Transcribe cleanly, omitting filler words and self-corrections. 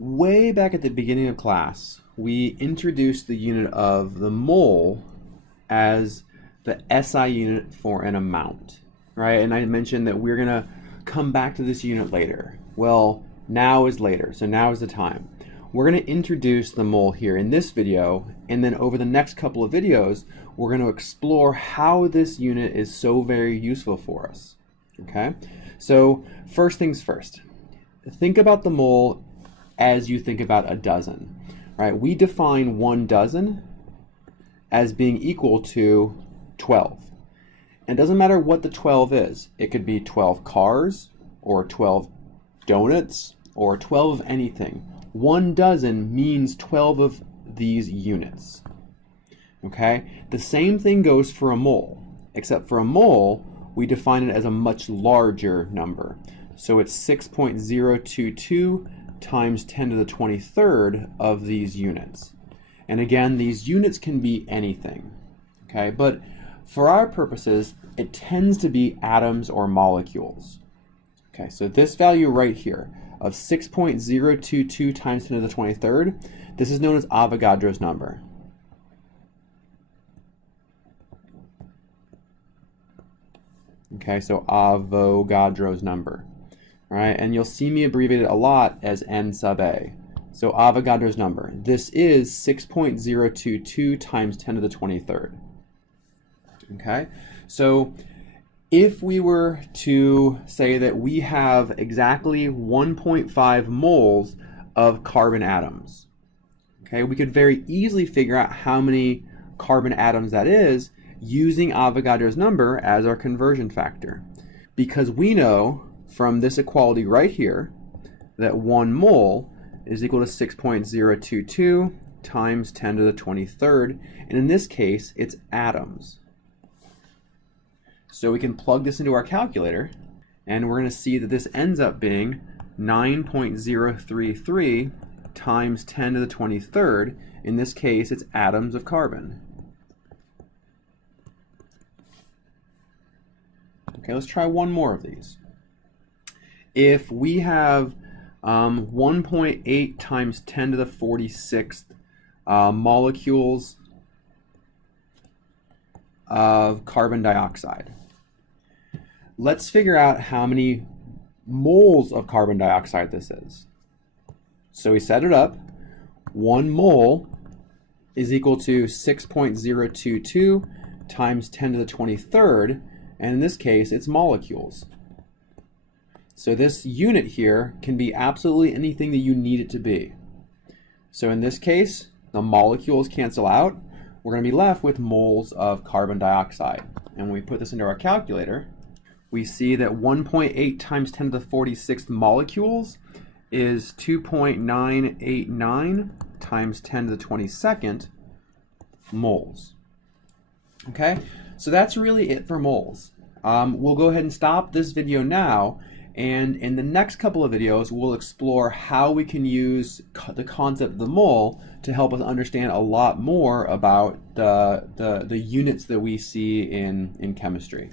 Way back at the beginning of class, we introduced the unit of the mole as the SI unit for an amount, right? And I mentioned that we're gonna come back to this unit later. Well, now is later, so now is the time. We're gonna introduce the mole here in this video, and then over the next couple of videos, we're gonna explore how this unit is so very useful for us, okay? So first things first, think about the mole as you think about a dozen, right? We define 1 dozen as being equal to 12. And it doesn't matter what the 12 is. It could be 12 cars or 12 donuts or 12 of anything. 1 dozen means 12 of these units. Okay? The same thing goes for a mole, except for a mole, we define it as a much larger number. So it's 6.022 times 10 to the 23rd of these units. And again, these units can be anything, okay? But for our purposes, it tends to be atoms or molecules. Okay, so this value right here of 6.022 times 10 to the 23rd, this is known as Avogadro's number. Okay, so Avogadro's number. All right, and you'll see me abbreviate it a lot as N sub A. So Avogadro's number. This is 6.022 times 10 to the 23rd. Okay, so if we were to say that we have exactly 1.5 moles of carbon atoms, okay, we could very easily figure out how many carbon atoms that is using Avogadro's number as our conversion factor. Because we know from this equality right here that 1 mole is equal to 6.022 times 10 to the 23rd, and in this case it's atoms. So we can plug this into our calculator, and we're going to see that this ends up being 9.033 times 10 to the 23rd. In this case, it's atoms of carbon. Okay, let's try one more of these. If we have 1.8 times 10 to the 46th molecules of carbon dioxide, let's figure out how many moles of carbon dioxide this is. So we set it up. 1 mole is equal to 6.022 times 10 to the 23rd, and in this case it's molecules. So this unit here can be absolutely anything that you need it to be. So in this case, the molecules cancel out. We're going to be left with moles of carbon dioxide. And when we put this into our calculator, we see that 1.8 times 10 to the 46th molecules is 2.989 times 10 to the 22nd moles. Okay, so that's really it for moles. We'll go ahead and stop this video now, and in the next couple of videos we'll explore how we can use the concept of the mole to help us understand a lot more about the units that we see in chemistry.